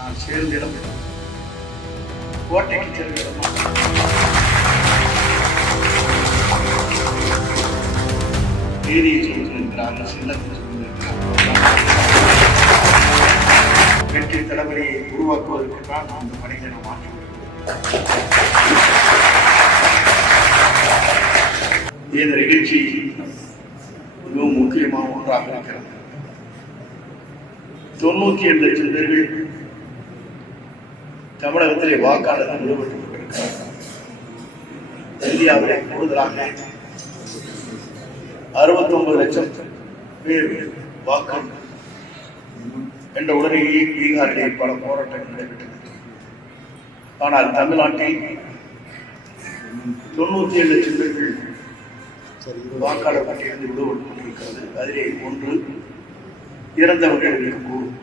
நான் சேர்ந்த இடம் கோட்டைக்கு சேர்ந்த இடமா தேதியை சொல்லியிருக்கிறார்கள், சின்னத்தை சொல்லியிருக்கிறார்கள். வெற்றி தலைவலியை உருவாக்குவதற்கு தான் அந்த பணிகளை நாம் மாற்றி இந்த நிகழ்ச்சி மிகவும் முக்கியமான ஒன்றாக இருக்கிறது. 97 லட்சம் பேர்கள் தமிழகத்திலே வாக்காளர்கள் ஈடுபட்டுள்ளார்கள். இந்தியாவிலே கூடுதலாக 69 லட்சம் பேர் வாக்கு என்ற உடனேயே பீகாரிலே பல போராட்டங்கள் நடைபெற்றது. ஆனால் தமிழ்நாட்டில் 97 லட்சம் பேர்கள் வாக்காளர் பட்டியலில் விடுபட்டுள்ளது. அதிலே ஒன்று இறந்தவர்கள் இருக்கக்கூடும்,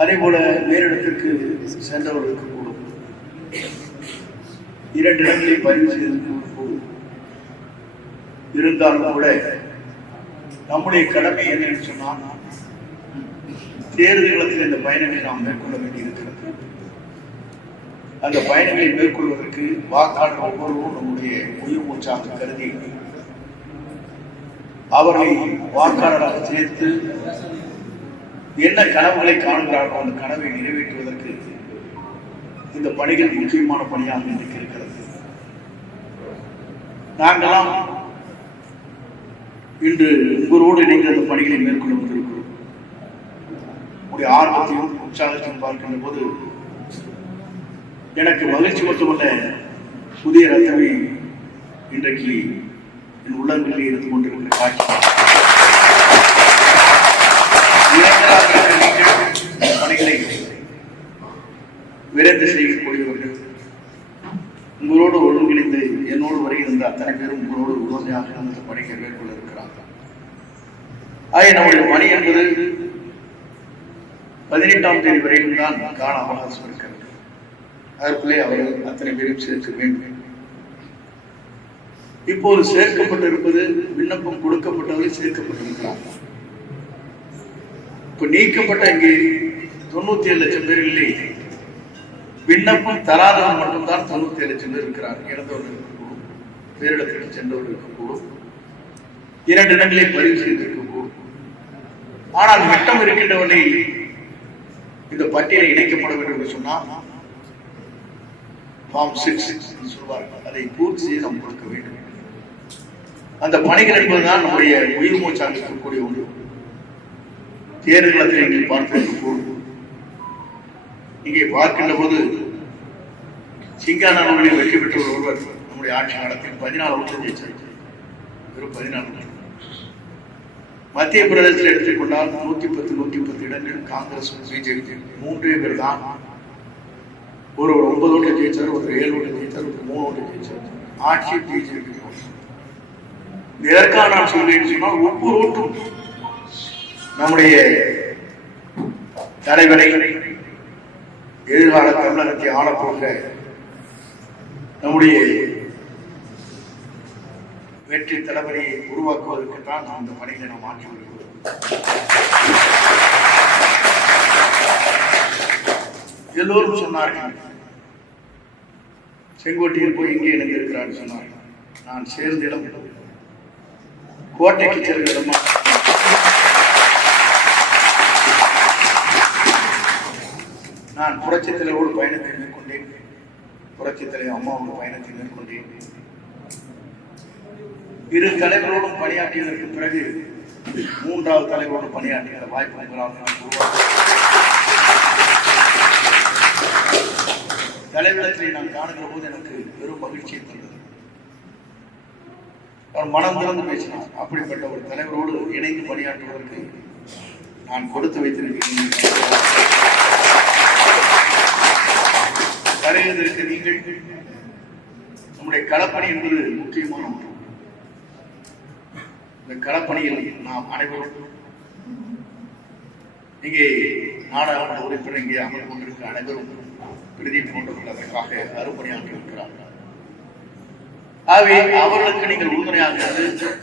அதே போல மேலிடத்திற்கு சென்றவர்களுக்கு கூடும், 2 இடங்களில் பதிவு செய்திருக்கூடும். இருந்தாலும் கூட நம்முடைய கடமை என்னன்னு சொன்னால், தேர்தல்களத்தில் இந்த பயணங்களை நாம் மேற்கொள்ள வேண்டியிருக்கிறது. அந்த பயணங்களை மேற்கொள்வதற்கு வாக்காளர் ஒவ்வொருவரும் நம்முடைய உயிர் மூச்சாக கருதி அவர்களை வாக்காளராக சேர்த்து என்ன கனவுகளை காணுகிறார்களோ அந்த கனவை நிறைவேற்றுவதற்கு இந்த பணிகள் முக்கியமான பணியாக இருக்கிறது. நாங்களாம் இன்று உங்களோடு இணைந்த அந்த பணிகளை மேற்கொள்ள வந்திருக்கிறோம். உங்களுடைய ஆர்வத்தையும் உற்சாகத்தையும் பார்க்கின்ற போது எனக்கு மகிழ்ச்சி மட்டுமல்ல, புதிய ரத்தமே இன்றைக்கு என் உள்ளங்களில் இருந்து கொண்டிருக்கிற காட்சி. பணிகளை விரைந்து செய்யக்கூடியவர்கள் உங்களோடு ஒருங்கிணைந்து என்னோடு வரை இருந்த அத்தனை பேரும் உங்களோடு உறுதியாக அந்த பணிகளை மேற்கொள்ள இருக்கிறார்கள். ஆகிய நம்முடைய பணி என்பது 18ஆம் தேதி வரையும் தான் காண அவகாசம் இருக்கிறது. அதற்குள்ளே அவர்கள் அத்தனை பேரும் சேர்க்க வேண்டும். இப்போது சேர்க்கப்பட்டிருப்பது விண்ணப்பம் கொடுக்கப்பட்டவர்கள் சேர்க்கப்பட்டிருக்கிறார்கள். இப்ப நீக்கப்பட்ட இங்கே 97 லட்சம் பேர்களிலே விண்ணப்பம் தராதவர்கள் மட்டும்தான் 97 லட்சம் பேர் இருக்கிறார்கள். இறந்தவர்களுக்கு கூடும், பேரிடத்திற்கு சென்றவர்களுக்கு கூடும், 2 இடங்களை பதிவு செய்திருக்க கூடும். ஆனால் மிட்டம் இருக்கின்றவனை இந்த பட்டியலை இணைக்கப்பட வேண்டும் என்று சொன்னால் ஃபார்ம் 6 சொல்வார்கள், அதை பூர்த்தி செய்து நாம் கொடுக்க வேண்டும். அந்த பணிகள் என்பதுதான் நம்முடைய உயிர் மூச்சாக இருக்கக்கூடிய ஒன்று. தேர்தல் நீங்கள் பார்க்க இங்கே பார்க்கின்ற போது சிங்கானவர்களில் வெற்றி பெற்ற ஒருவர் நம்முடைய ஆட்சி காலத்தில் 14 ஓட்டு ஜெயிச்சார். வெறும் 14. மத்திய பிரதேசத்தில் எடுத்துக்கொண்டால் 110 இடங்கள் காங்கிரஸ் பிஜேபி 3 பேர் தான். ஒரு 9 ஓட்டு ஜெயிச்சார், ஒரு 7 ஓட்டு ஜெயிச்சார், ஒரு 3 ஓட்டு ஜெயிச்சார். ஆட்சி பிஜேபி. இதற்காக நான் சொல்றேன்னு சொன்னால், ஒவ்வொரு ஓட்டும் நம்முடைய தலைவரை எதிர்கால தமிழகத்தை ஆளப்போகிற நம்முடைய வெற்றி தலைவரையை உருவாக்குவதற்கு தான் நாம் இந்த பணிகளை நாம் மாற்றி வருகிறோம். எல்லோரும் சொன்னார்கள், செங்கோட்டையில் போய் எங்கே இணைந்திருக்கிறார் சொன்னார்கள். நான் சேர்ந்த இடம் கோட்டைக்கு சேர்ந்த இடமா. நான் புரட்சித் தலைவரோடு பயணத்தை மேற்கொண்டேன். புரட்சித் தலைவர் அம்மாவோடு பயணத்தை மேற்கொண்டேன். 2 தலைவரோடும் பணியாற்றியதற்கு பிறகு 3வது தலைவரோடு பணியாற்றிய வாய்ப்பு தலைவரத்தை நான் காணுகிற போது எனக்கு பெரும் மகிழ்ச்சியை தந்தது. அவர் மனம் திறந்து பேசினார். அப்படிப்பட்ட ஒரு தலைவரோடு இணைந்து பணியாற்றுவதற்கு நான் கொடுத்து வைத்திருக்கிறேன். தலைவருக்கு நீங்கள் நம்முடைய களப்பணி என்பது முக்கியமான ஒன்று. இந்த களப்பணியில் நாம் அனைவரும் இங்கே நாடாளுமன்ற உறுப்பினர் இங்கே அமர்ந்து கொண்டிருக்கிற அனைவரும் பிரதி போன்றவர்கள் அதற்காக அருப்பணியாற்றி இருக்கிறார்கள். ஆகவே அவர்களுக்கு நீங்கள் உறுதுணையாக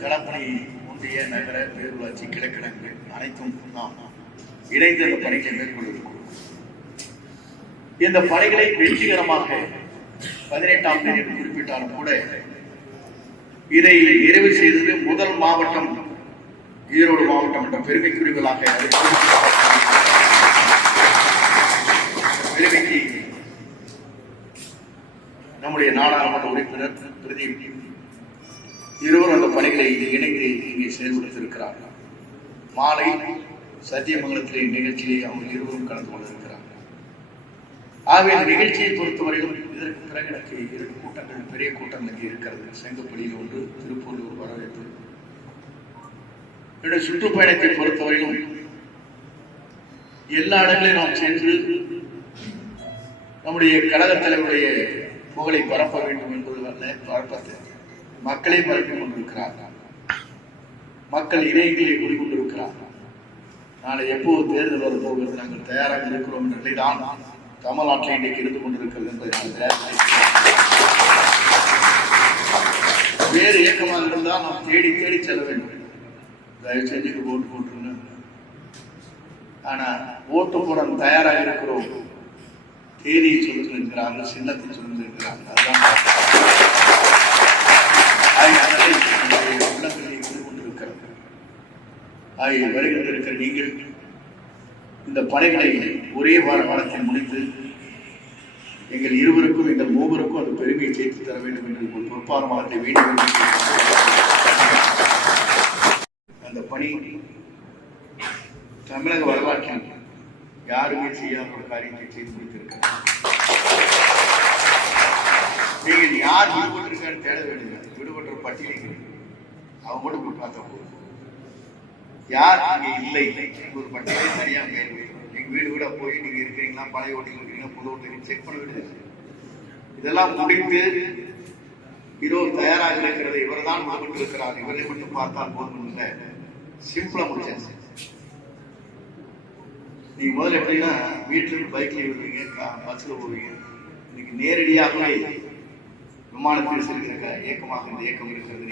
களப்பணி ஒன்றிய நகர பேரூராட்சி கிழக்கிழங்கு அனைத்தும் நாம் இணைந்து அந்த பணிகளை மேற்கொண்டிருக்கிறோம். இந்த பணிகளை வெற்றிகரமாக 18ஆம் தேதி குறிப்பிட்டாலும் கூட இதை நிறைவு செய்தது முதல் மாவட்டம் ஈரோடு மாவட்டம் என்ற பெருமைக்குரியவர்களாக பெருமைக்கு நம்முடைய நாடாளுமன்ற உறுப்பினர் பிரதீப் இருவரும் அந்த பணிகளை இணைந்து இங்கே செயல்படுத்தியிருக்கிறார்கள். மாலை சத்தியமங்கலத்திலே நிகழ்ச்சியை அவங்க இருவரும் கலந்து கொண்டிருக்கிறார்கள். ஆகவே இந்த நிகழ்ச்சியை பொறுத்தவரையிலும் இதற்கு பிறகு எனக்கு 2 கூட்டங்கள், பெரிய கூட்டங்கள் இங்கே இருக்கிறது. செங்கப்பள்ளியில் ஒன்று, திருப்பூரில் ஒரு வரவேற்பு. என்னுடைய சுற்றுப்பயணத்தை பொறுத்தவரையிலும் எல்லா இடங்களிலும் நாம் சென்று நம்முடைய கழக தலைவருடைய புகழை பரப்ப வேண்டும் என்பது பரப்பத்தை மக்களை பரப்பிக் கொண்டிருக்கிறார்கள். மக்கள் இணையங்களை கூறிக்கொண்டிருக்கிறார்கள். நாளை எப்போது தேர்தல் வரப்போகிறது, நாங்கள் தயாராக இருக்கிறோம் என்ற நிலைதான் தமிழ்நாட்டில் இன்றைக்கு இருந்து கொண்டிருக்கிறது என்பதை வேறு இயக்கமாக இருந்தால் நாம் தேடி தேடி செல்ல வேண்டும். தயவு செஞ்சு ஓட்டு போட்டுருங்க. ஆனா ஓட்டு போட தயாராக இருக்கிறோம், தேதியை சொல்லுங்க இருக்கிறார்கள், சின்னத்தை சொல்லுங்க இருக்கிறார்கள். அதுதான் உள்ளங்களை இருந்து கொண்டிருக்கிறது. ஆகிய வருகின்ற இருக்கிற நீங்கள் இந்த பணிகளை ஒரே வாரத்தில் முடித்து எங்கள் இருவருக்கும், எங்கள் மூவருக்கும் அந்த பெருமையை சேர்த்து தர வேண்டும் என்று ஒரு பொறுப்பாளத்தை வேண்டும். அந்த பணி தமிழக வரலாற்றில் யாருமே செய்யாத ஒரு காரியத்தை செய்து முடித்திருக்கிறார். நீங்கள் யார் விடுபட்டிருக்கான்னு தேட வேண்டியது, விடுபட்ட பட்டியலை அவங்க மட்டும் போய் பார்த்தா போதும். யார் அங்கே இல்லை ஒரு பட்டியலை சரியாக பெயர் நீங்க வீடு வீட போய் நீங்க இருக்கிறீங்களா, பழைய ஓட்டில் இருக்கிறீங்களா, புது ஓட்டில் செக் பண்ண வேண்டியது. இதெல்லாம் முடித்து இதோ தயாராக இருக்கிறது, இவர் தான் விடுபட்டு இருக்கிறார், இவரை மட்டும் பார்த்தால் போதும் என்ற சிம்பிளா முடிச்சாச்சு. நீங்க முதல்ல எப்படின்னா வீட்டுல இருந்து பைக்ல வருவீங்க, பஸ்ல போவீங்க. இன்னைக்கு நேரடியாகவே விமானத்தில் செல்கிற இயக்கமாக இந்த இயக்கம் இருக்கிறது.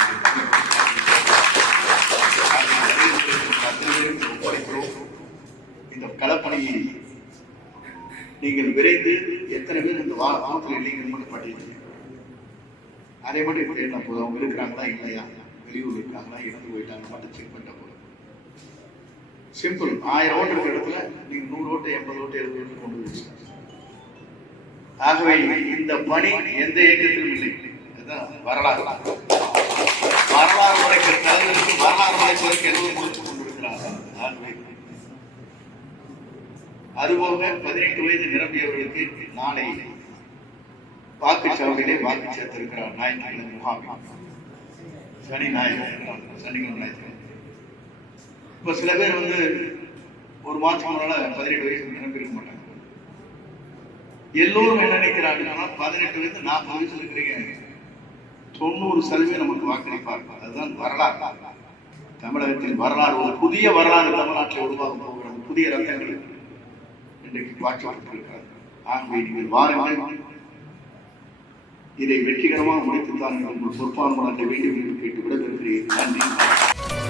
இந்த களப்பணியை நீங்கள் விரைந்து எத்தனை பேர் இந்த வாரத்தில் இல்லைங்க மட்டும் பட்டியல் அதை மட்டும் தேடினா போதும். அவங்க இருக்கிறாங்களா இல்லையா, வெளியூர் இருக்காங்களா, இறந்து போயிட்டாங்க மட்டும் செக் பண்ணிட்டா போதும். சிம்பிள். 1000 ஓட்டு இருக்கிற இடத்துல நீங்க 100 ஓட்டு, 80 ஓட்டு, 70 ஓட்டு கொண்டு வந்து. ஆகவே இந்த பணி எந்த இயக்கத்திலும் இல்லை. அதுதான் வரலாறு. வரலாறு உடைக்கிற தலைவருக்கு வரலாறு உடைப்பதற்கு எல்லோரும் முடிச்சு கொண்டிருக்கிறார்கள். ஆகவே அதுபோக 18 வயது நிரம்பியவர்களுக்கு நாளை வாக்குச்சாவடியிலே வாக்கு சேர்த்திருக்கிறார். ஞாயிற்றுக்கிழமை முகாம், சனி ஞாயிறு, சனிக்கிழமை ஞாயிற்று. இப்ப சில பேர் வந்து ஒரு மாசம் முன்னால 18 வயசு நிரம்பியிருக்க மாட்டாங்க. எல்லோரும் என்ன நினைக்கிறாங்கன்னா 18 வயசு 40 வயசுல இருக்கிறீங்க, 90% நமக்கு வாக்களிப்பார்கள். அதுதான் வரலாறு. தமிழகத்தில் வரலாறு, ஒரு புதிய வரலாறு தமிழ்நாட்டில் உருவாக போகிறது. புதிய ரத்தங்கள் இன்றைக்கு பாய்ச்சப்பட்டிருக்கிறது. ஆகவே நீங்கள் வாருங்கள், இதை வெற்றிகரமாக முடித்துத்தான் உங்கள் பொறுப்பான வேண்டும் என்று கேட்டு விடைபெறுகிறேன். நன்றி.